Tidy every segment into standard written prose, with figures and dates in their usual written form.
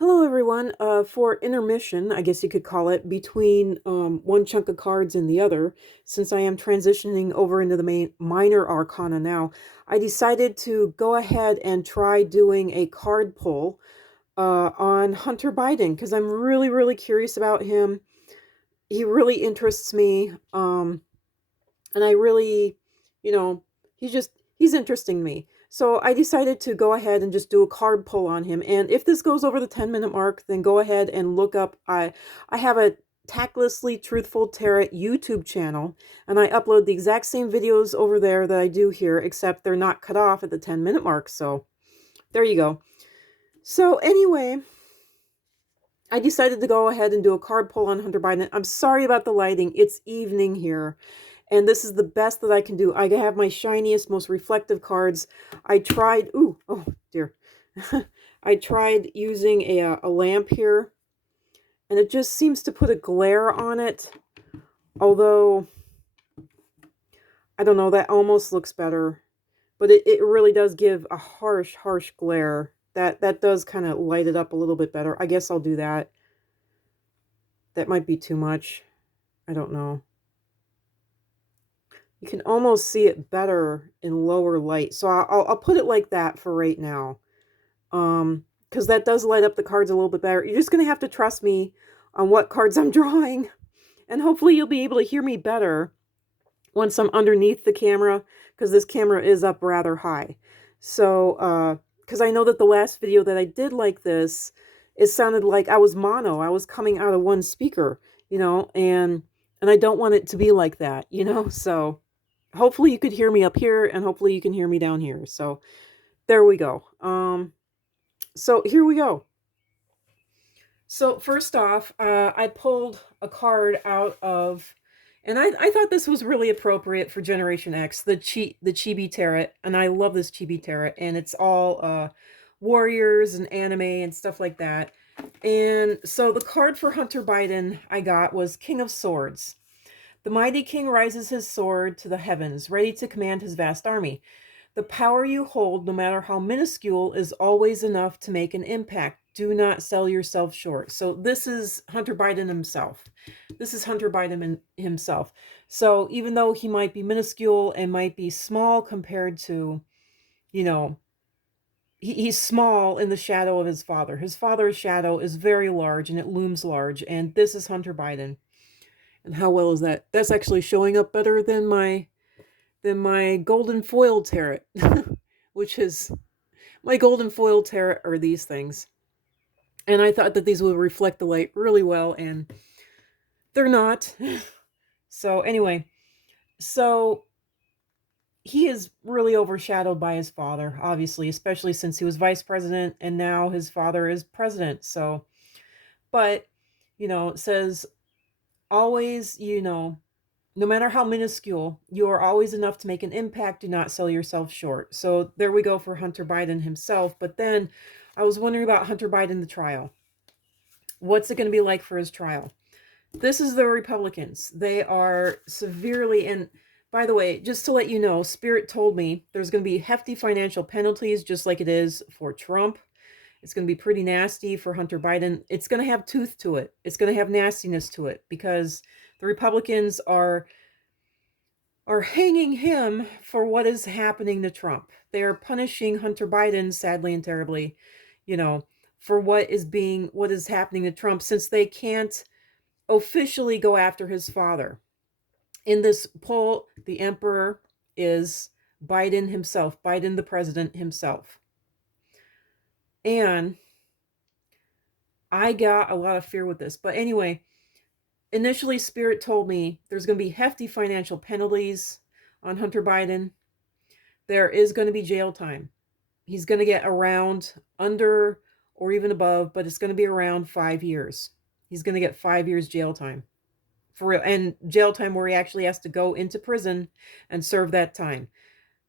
Hello, everyone. For intermission, I guess you could call it, between one chunk of cards and the other, since I am transitioning over into the minor arcana now, I decided to go ahead and try doing a card pull on Hunter Biden because I'm really, really curious about him. He really interests me, and I really, you know, he's interesting me. So I decided to go ahead and just do a card pull on him. And if this goes over the 10-minute mark, then go ahead and look up. I have a Tactlessly Truthful Tarot YouTube channel, and I upload the exact same videos over there that I do here, except they're not cut off at the 10-minute mark. So there you go. So anyway, I decided to go ahead and do a card pull on Hunter Biden. I'm sorry about the lighting. It's evening here, and this is the best that I can do. I have my shiniest, most reflective cards. I tried, ooh, oh dear. I tried using a lamp here, and it just seems to put a glare on it. Although, I don't know, that almost looks better. But it really does give a harsh, harsh glare. That does kind of light it up a little bit better. I guess I'll do that. That might be too much. I don't know. You can almost see it better in lower light. So I'll put it like that for right now. Because that does light up the cards a little bit better. You're just going to have to trust me on what cards I'm drawing. And hopefully you'll be able to hear me better once I'm underneath the camera, because this camera is up rather high. So, because I know that the last video that I did like this, it sounded like I was mono. I was coming out of one speaker, and I don't want it to be like that, So hopefully you could hear me up here, and hopefully you can hear me down here. So there we go. So here we go. So first off, I pulled a card out of, and I thought this was really appropriate for Generation X, the Chibi Tarot, and I love this Chibi Tarot, and it's all warriors and anime and stuff like that. And so the card for Hunter Biden I got was King of Swords. The mighty king rises his sword to the heavens, ready to command his vast army. The power you hold, no matter how minuscule, is always enough to make an impact. Do not sell yourself short. So this is Hunter Biden himself. This is Hunter Biden himself. So even though he might be minuscule and might be small compared to, you know, he's small in the shadow of his father. His father's shadow is very large and it looms large. And this is Hunter Biden. And how well is that? That's actually showing up better than my golden foil tarot, which is my golden foil tarot are these things. And I thought that these would reflect the light really well, and they're not. So anyway, so he is really overshadowed by his father, obviously, especially since he was vice president and now his father is president. So, but, it says always, no matter how minuscule, you are always enough to make an impact. Do not sell yourself short. So there we go for Hunter Biden himself. But then I was wondering about Hunter Biden, the trial. What's it going to be like for his trial? This is the Republicans. They are severely, and by the way, just to let you know, Spirit told me there's going to be hefty financial penalties, just like it is for Trump. It's going to be pretty nasty for Hunter Biden. It's going to have tooth to it. It's going to have nastiness to it because the Republicans are hanging him for what is happening to Trump. They are punishing Hunter Biden, sadly and terribly, for what is happening to Trump, since they can't officially go after his father. In this poll, the emperor is Biden himself, Biden the president himself. And I got a lot of fear with this. But anyway, initially Spirit told me there's going to be hefty financial penalties on Hunter Biden. There is going to be jail time. He's going to get around under or even above, but it's going to be around 5 years. He's going to get 5 years jail time. For real. And jail time where he actually has to go into prison and serve that time.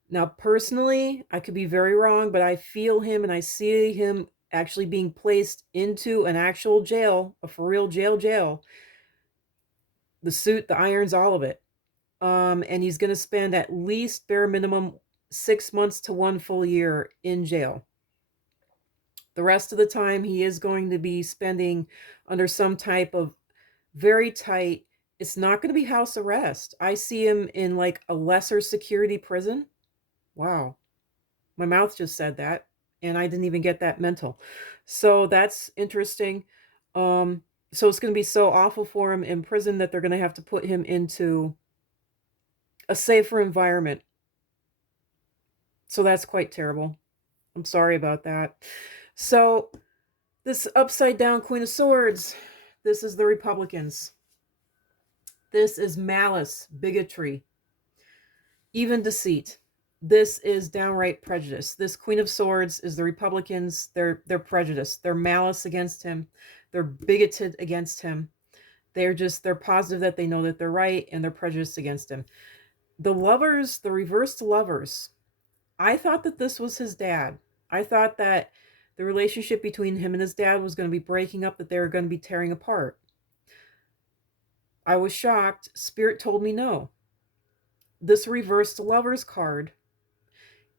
Now, personally, I could be very wrong, but I feel him and I see him actually being placed into an actual jail, a for real jail. The suit, the irons, all of it. And he's going to spend at least bare minimum 6 months to 1 full year in jail. The rest of the time, he is going to be spending under some type of very tight, it's not going to be house arrest. I see him in like a lesser security prison. Wow. My mouth just said that, and I didn't even get that mental. So that's interesting. Um, so it's going to be so awful for him in prison that they're going to have to put him into a safer environment. So that's quite terrible. I'm sorry about that. So this upside down Queen of Swords, this is the Republicans. This is malice, bigotry, even deceit. This is downright prejudice. This Queen of Swords is the Republicans. They're prejudiced. They're malice against him. They're bigoted against him. They're positive that they know that they're right, and they're prejudiced against him. The lovers, the reversed lovers, I thought that this was his dad. I thought that the relationship between him and his dad was going to be breaking up, that they were going to be tearing apart. I was shocked. Spirit told me no. This reversed lovers card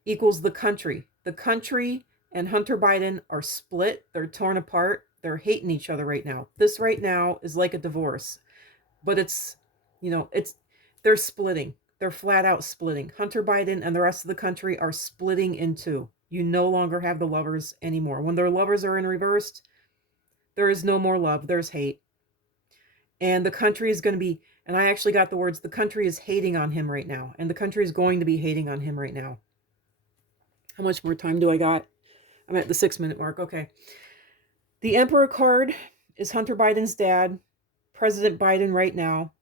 equals the country. The country and Hunter Biden are split. They're torn apart. They're hating each other right now. This right now is like a divorce, but they're splitting. They're flat out splitting. Hunter Biden and the rest of the country are splitting in two. You no longer have the lovers anymore. When their lovers are in reversed, there is no more love. There's hate. And the country is going to be, and I actually got the words, the country is hating on him right now. And the country is going to be hating on him right now. How much more time do I got? I'm at the 6-minute mark. Okay. The Emperor card is Hunter Biden's dad, President Biden right now.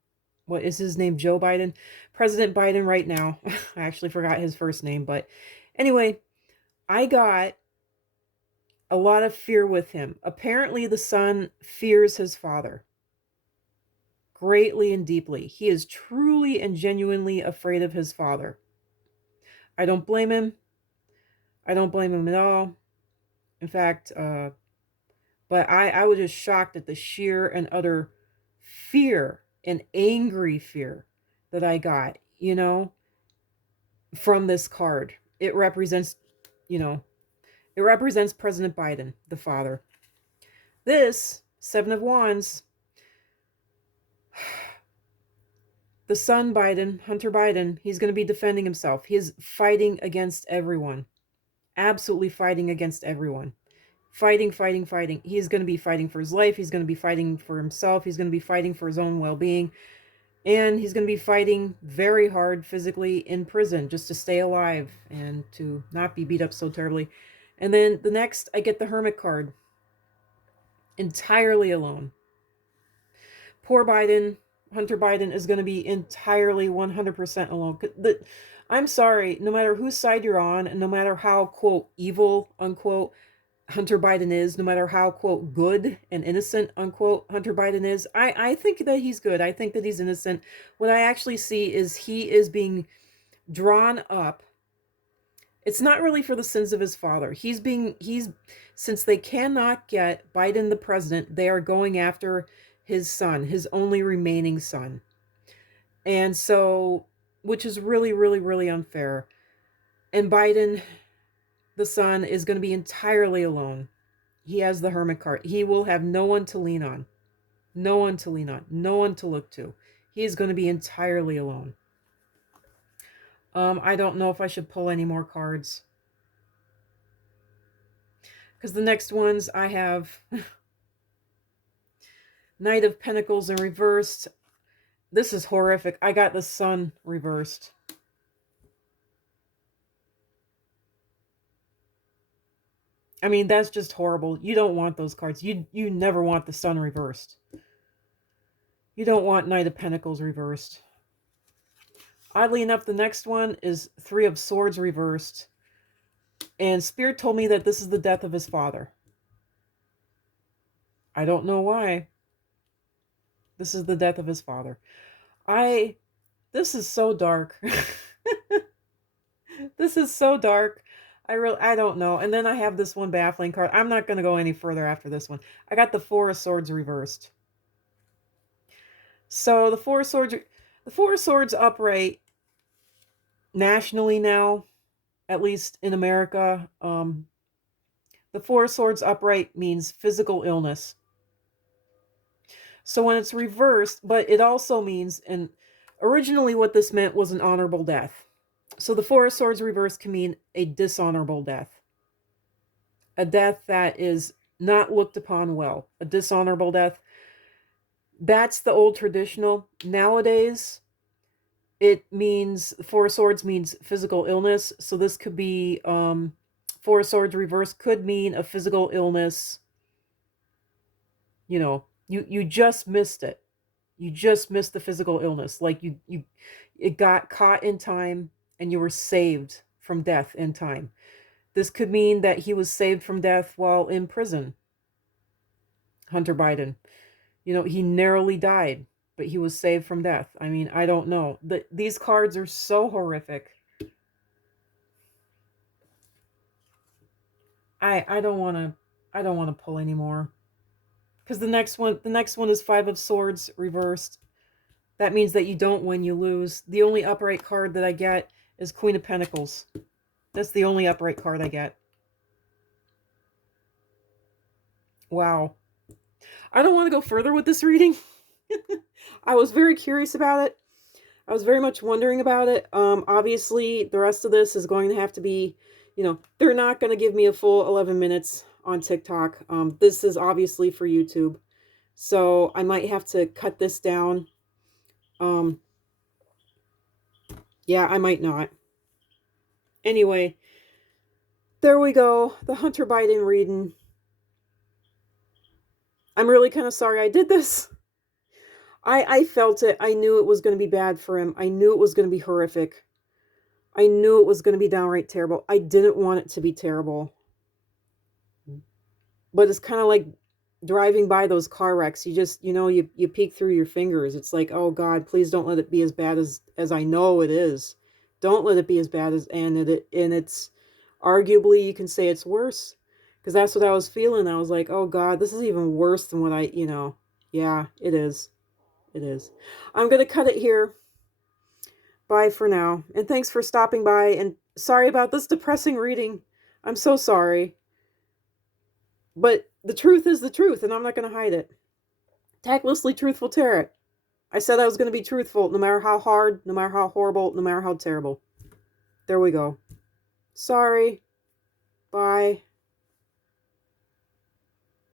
What is his name? Joe Biden? President Biden right now. I actually forgot his first name, but anyway, I got a lot of fear with him. Apparently, the son fears his father greatly and deeply. He is truly and genuinely afraid of his father. I don't blame him. I don't blame him at all. In fact, but I was just shocked at the sheer and utter fear and angry fear that I got, from this card. It represents, it represents President Biden, the father. This, 7 of Wands, the son Biden, Hunter Biden, he's going to be defending himself. He is fighting against everyone. Absolutely fighting against everyone. Fighting. He's going to be fighting for his life. He's going to be fighting for himself. He's going to be fighting for his own well-being. And he's going to be fighting very hard physically in prison just to stay alive and to not be beat up so terribly. And then the next, I get the Hermit card. Entirely alone. Poor Biden, Hunter Biden, is going to be entirely 100% alone. I'm sorry, no matter whose side you're on, and no matter how, quote, evil, unquote, Hunter Biden is, no matter how, quote, good and innocent, unquote, Hunter Biden is, I think that he's good. I think that he's innocent. What I actually see is he is being drawn up. It's not really for the sins of his father. Since they cannot get Biden the president, they are going after his son, his only remaining son. And so, which is really, really, really unfair. And Biden, the son, is going to be entirely alone. He has the Hermit card. He will have no one to lean on. No one to lean on. No one to look to. He is going to be entirely alone. I don't know if I should pull any more cards. Because the next ones I have Knight of Pentacles in reversed. This is horrific. I got the Sun reversed. I mean, that's just horrible. You don't want those cards. You never want the Sun reversed. You don't want Knight of Pentacles reversed. Oddly enough, the next one is 3 of Swords reversed. And Spirit told me that this is the death of his father. I don't know why. This is the death of his father. This is so dark. This is so dark. I don't know. And then I have this one baffling card. I'm not going to go any further after this one. I got the 4 of Swords reversed. So the 4 of Swords upright nationally now, at least in America. The Four of Swords upright means physical illness. So when it's reversed, but it also means, and originally what this meant was an honorable death. So the Four of Swords reversed can mean a dishonorable death. A death that is not looked upon well. A dishonorable death. That's the old traditional. Nowadays, it means, Four of Swords means physical illness. So this could be, Four of Swords reversed could mean a physical illness. You know, you just missed it. You just missed the physical illness. Like it got caught in time and you were saved from death in time. This could mean that he was saved from death while in prison. Hunter Biden. You know, he narrowly died, but he was saved from death. I mean, I don't know. These cards are so horrific. I don't want to pull anymore. Because the next one is Five of Swords reversed. That means that you don't win, you lose. The only upright card that I get is Queen of Pentacles. That's the only upright card I get. Wow. I don't want to go further with this reading. I was very curious about it. I was very much wondering about it. Obviously, the rest of this is going to have to be, you know, they're not going to give me a full 11 minutes on TikTok. This is obviously for YouTube. So I might have to cut this down. Yeah, I might not. Anyway, there we go. The Hunter Biden reading. I'm really kind of sorry I did this. I felt it. I knew it was going to be bad for him. I knew it was going to be horrific. I knew it was going to be downright terrible. I didn't want it to be terrible. But it's kind of like driving by those car wrecks. You just, you know, you peek through your fingers. It's like, oh God, please don't let it be as bad as I know it is. Don't let it be as bad as, and it's arguably, you can say it's worse. Because that's what I was feeling. I was like, oh God, this is even worse than what I, you know. Yeah, it is. It is. I'm going to cut it here. Bye for now. And thanks for stopping by. And sorry about this depressing reading. I'm so sorry. But the truth is the truth, and I'm not going to hide it. Tactlessly Truthful Tarot. I said I was going to be truthful, no matter how hard, no matter how horrible, no matter how terrible. There we go. Sorry. Bye.